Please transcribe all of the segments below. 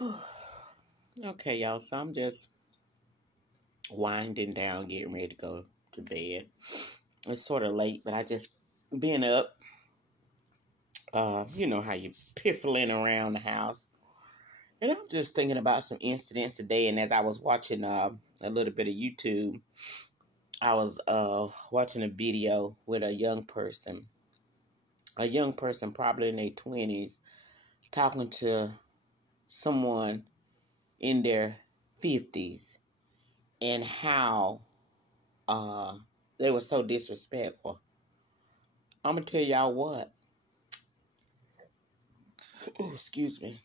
Okay, y'all. So I'm just winding down, getting ready to go to bed. It's sort of late, but I just been up. You know how you piffling around the house, and I'm just thinking about some incidents today. And as I was watching a little bit of YouTube, I was watching a video with a young person probably in their 20s, talking to someone in their 50s, and how uh, they were so disrespectful. I'm gonna tell y'all what. Oh, excuse me.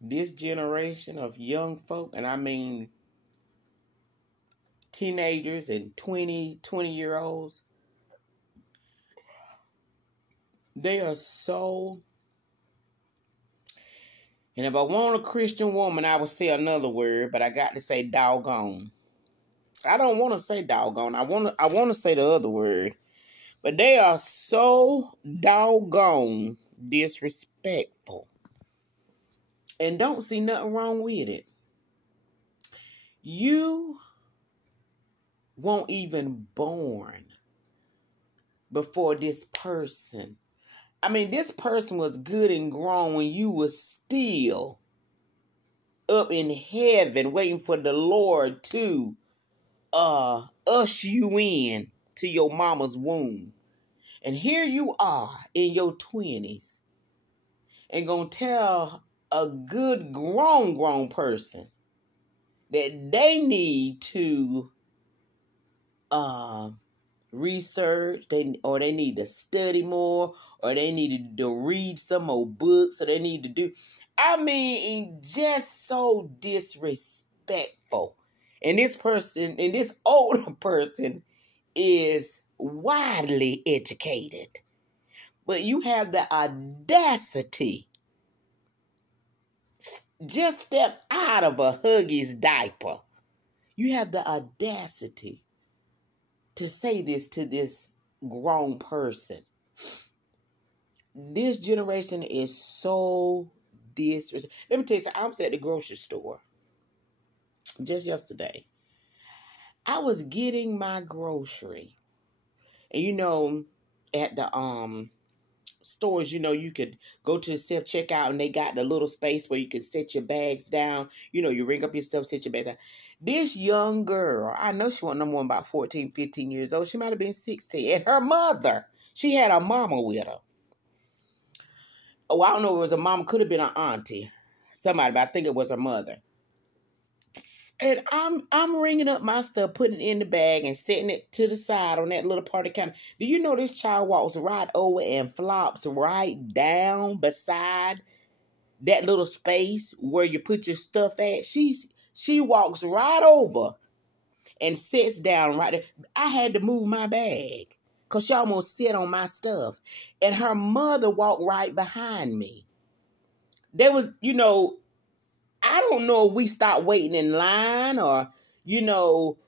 This generation of young folk, and I mean teenagers and 20-year-olds, they are so. And if I want a Christian woman, I would say another word, but I got to say doggone. I don't want to say doggone. I want to say the other word. But they are so doggone disrespectful. And don't see nothing wrong with it. You weren't even born before this person. I mean, this person was good and grown when you were still up in heaven waiting for the Lord to usher you in to your mama's womb. And here you are in your 20s and gonna tell a good grown person that they need to research, they need to study more, or they need to read some more books, or they need to do. I mean, just so disrespectful. And this older person is widely educated. But you have the audacity. Just step out of a Huggies diaper. You have the audacity to say this to this grown person. This generation is so disrespectful. Let me tell you something. I was at the grocery store just yesterday. I was getting my grocery. And you know, at the stores, you know, you could go to the self-checkout and they got the little space where you can set your bags down. You know, you ring up your stuff, set your bags down. This young girl, I know she wasn't no more than about 14, 15 years old. She might have been 16. And her mother, she had a mama with her. Oh, I don't know if it was a mama. Could have been an auntie. Somebody, but I think it was her mother. And I'm ringing up my stuff, putting it in the bag and setting it to the side on that little part of the counter. Do you know this child walks right over and flops right down beside that little space where you put your stuff at? She walks right over and sits down right there. I had to move my bag because she almost sit on my stuff. And her mother walked right behind me. There was, you know, I don't know if we start waiting in line or, you know,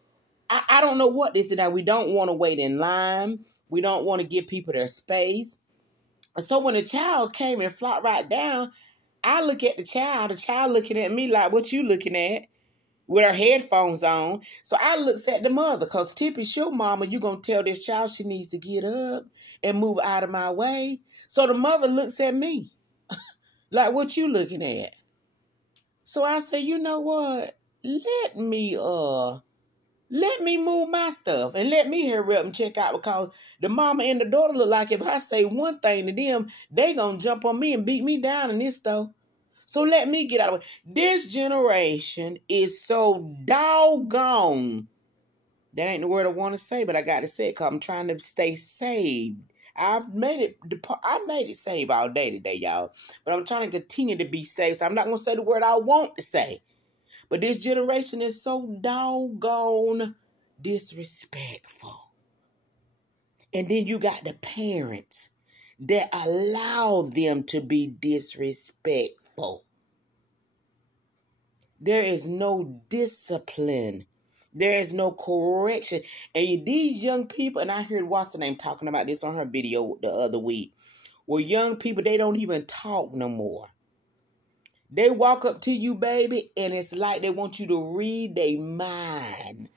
I don't know what this is that we don't want to wait in line. We don't want to give people their space. So when the child came and flopped right down, I look at the child looking at me like, what you looking at? With her headphones on. So I looks at the mother, because typically your mama, you going to tell this child she needs to get up and move out of my way. So the mother looks at me like, what you looking at? So I say, you know what? Let me move my stuff and let me hurry up and check out, because the mama and the daughter look like if I say one thing to them, they gonna jump on me and beat me down in this store. So let me get out of the way. This generation is so doggone. That ain't the word I want to say, but I got to say it because I'm trying to stay saved. I made it save all day today, y'all. But I'm trying to continue to be safe. So I'm not going to say the word I want to say. But this generation is so doggone disrespectful. And then you got the parents that allow them to be disrespectful. There is no discipline. There is no correction. And these young people, and I heard what's the name talking about this on her video the other week, where young people, they don't even talk no more. They walk up to you, baby, and it's like they want you to read their mind.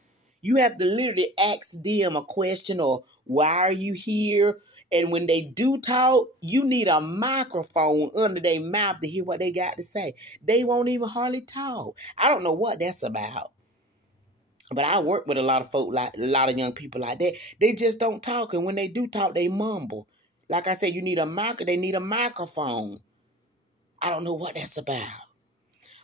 You have to literally ask them a question or why are you here? And when they do talk, you need a microphone under their mouth to hear what they got to say. They won't even hardly talk. I don't know what that's about. But I work with a lot of folk, like a lot of young people like that. They just don't talk. And when they do talk, they mumble. Like I said, they need a microphone. I don't know what that's about.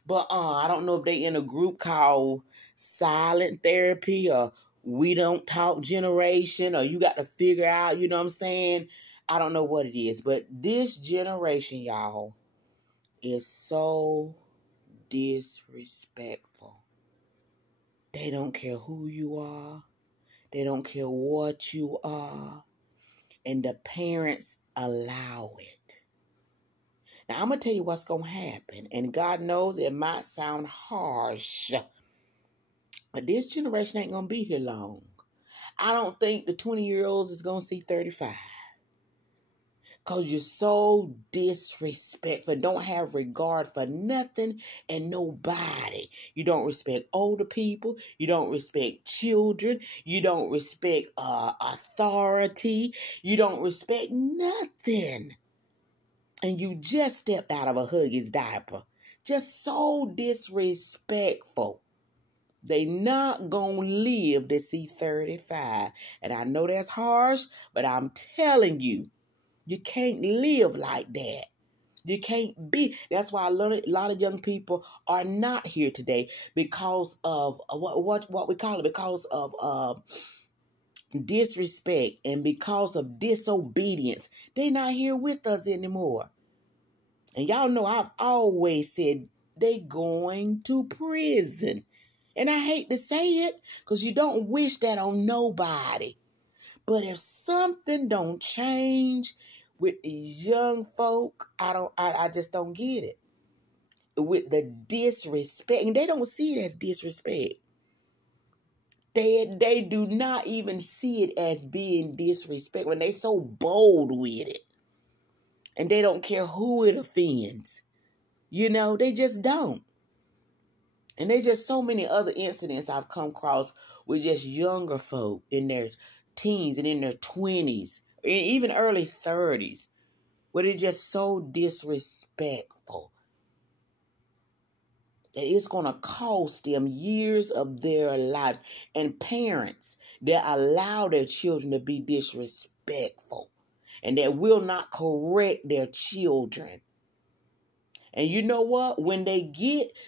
But I don't know if they in a group called silent therapy or we don't talk generation or you got to figure out, you know what I'm saying? I don't know what it is. But this generation, y'all, is so disrespectful. They don't care who you are. They don't care what you are. And the parents allow it. Now, I'm going to tell you what's going to happen. And God knows it might sound harsh. But this generation ain't going to be here long. I don't think the 20-year-olds is going to see 35. Because you're so disrespectful. Don't have regard for nothing and nobody. You don't respect older people. You don't respect children. You don't respect authority. You don't respect nothing. And you just stepped out of a Huggies diaper. Just so disrespectful. They not gonna live to see 35. And I know that's harsh, but I'm telling you, you can't live like that. You can't be. That's why a lot of young people are not here today because of what we call it, because of disrespect and because of disobedience. They're not here with us anymore. And y'all know I've always said they going to prison. And I hate to say it because you don't wish that on nobody. But if something don't change with these young folk, I just don't get it. With the disrespect, and they don't see it as disrespect. They do not even see it as being disrespect when they so bold with it. And they don't care who it offends. You know, they just don't. And there's just so many other incidents I've come across with just younger folk in their teens and in their 20s, and even early 30s, where they're just so disrespectful that it's going to cost them years of their lives. And parents that allow their children to be disrespectful and that will not correct their children. And you know what? When they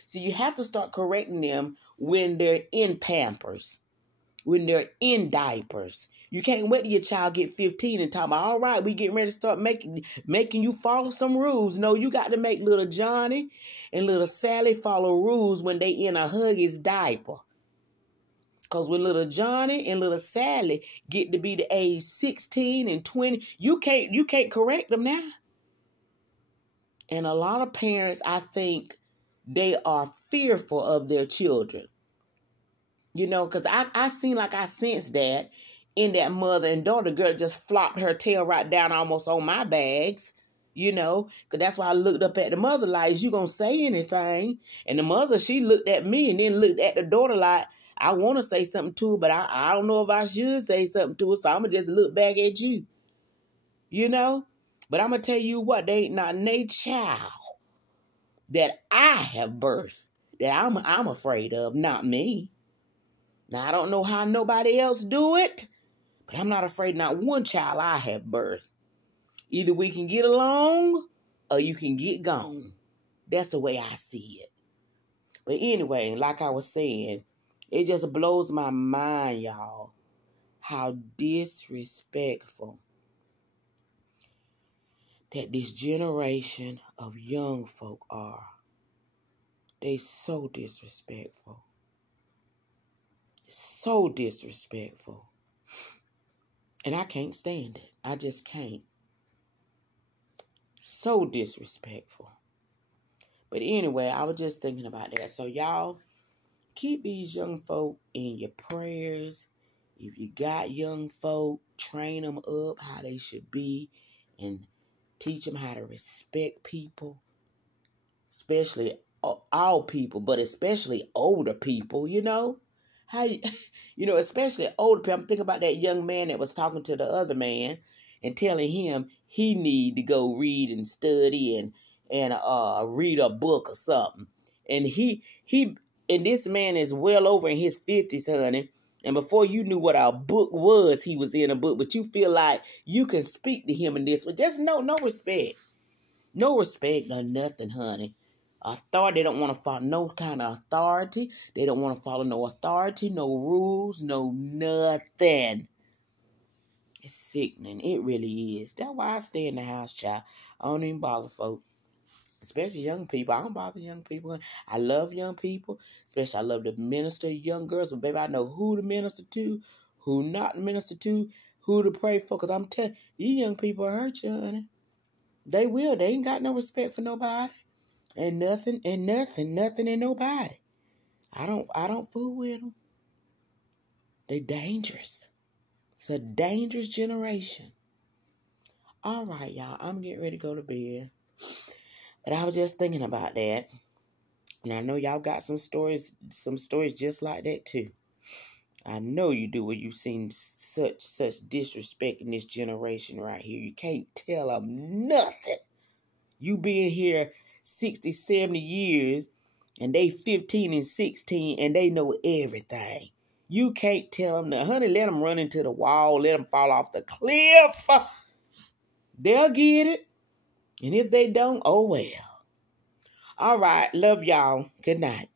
so you have to start correcting them when they're in Pampers, when they're in diapers. You can't wait till your child get 15 and talk about, all right, we getting ready to start making you follow some rules. No, you got to make little Johnny and little Sally follow rules when they in a Huggies diaper. Because when little Johnny and little Sally get to be the age 16 and 20, you can't correct them now. And a lot of parents, I think, they are fearful of their children. You know, because I sensed that in that mother and daughter girl just flopped her tail right down almost on my bags. You know, because that's why I looked up at the mother like, is you going to say anything? And the mother, she looked at me and then looked at the daughter like, I want to say something to her, but I don't know if I should say something to her, so I'm going to just look back at you. You know? But I'm going to tell you what, they ain't not no child that I have birthed that I'm afraid of, not me. Now, I don't know how nobody else do it, but I'm not afraid not one child I have birthed. Either we can get along or you can get gone. That's the way I see it. But anyway, like I was saying, it just blows my mind, y'all, how disrespectful that this generation of young folk are. They so disrespectful. So disrespectful. And I can't stand it. I just can't. So disrespectful. But anyway, I was just thinking about that. So y'all, keep these young folk in your prayers. If you got young folk, train them up how they should be and teach them how to respect people. especially all people, but especially older people, you know? How especially older people. I'm thinking about that young man that was talking to the other man and telling him he need to go read and study and read a book or something. And and this man is well over in his 50s, honey. And before you knew what a book was, he was in a book. But you feel like you can speak to him in this, but just no respect. No respect or nothing, honey. Authority, they don't want to follow no kind of authority. They don't want to follow no authority, no rules, no nothing. It's sickening. It really is. That's why I stay in the house, child. I don't even bother folk. Especially young people. I don't bother young people. I love young people. Especially I love to minister to young girls. But baby, I know who to minister to, who not to minister to, who to pray for. Because I'm telling you, these young people hurt you, honey. They will. They ain't got no respect for nobody. And nothing and nobody. I don't fool with them. They dangerous. It's a dangerous generation. All right, y'all. I'm getting ready to go to bed. But I was just thinking about that. And I know y'all got some stories just like that too. I know you do, where you've seen such disrespect in this generation right here. You can't tell them nothing. You been here 60, 70 years, and they 15 and 16, and they know everything. You can't tell them, honey, let them run into the wall, let them fall off the cliff. They'll get it. And if they don't, oh well. All right, love y'all. Good night.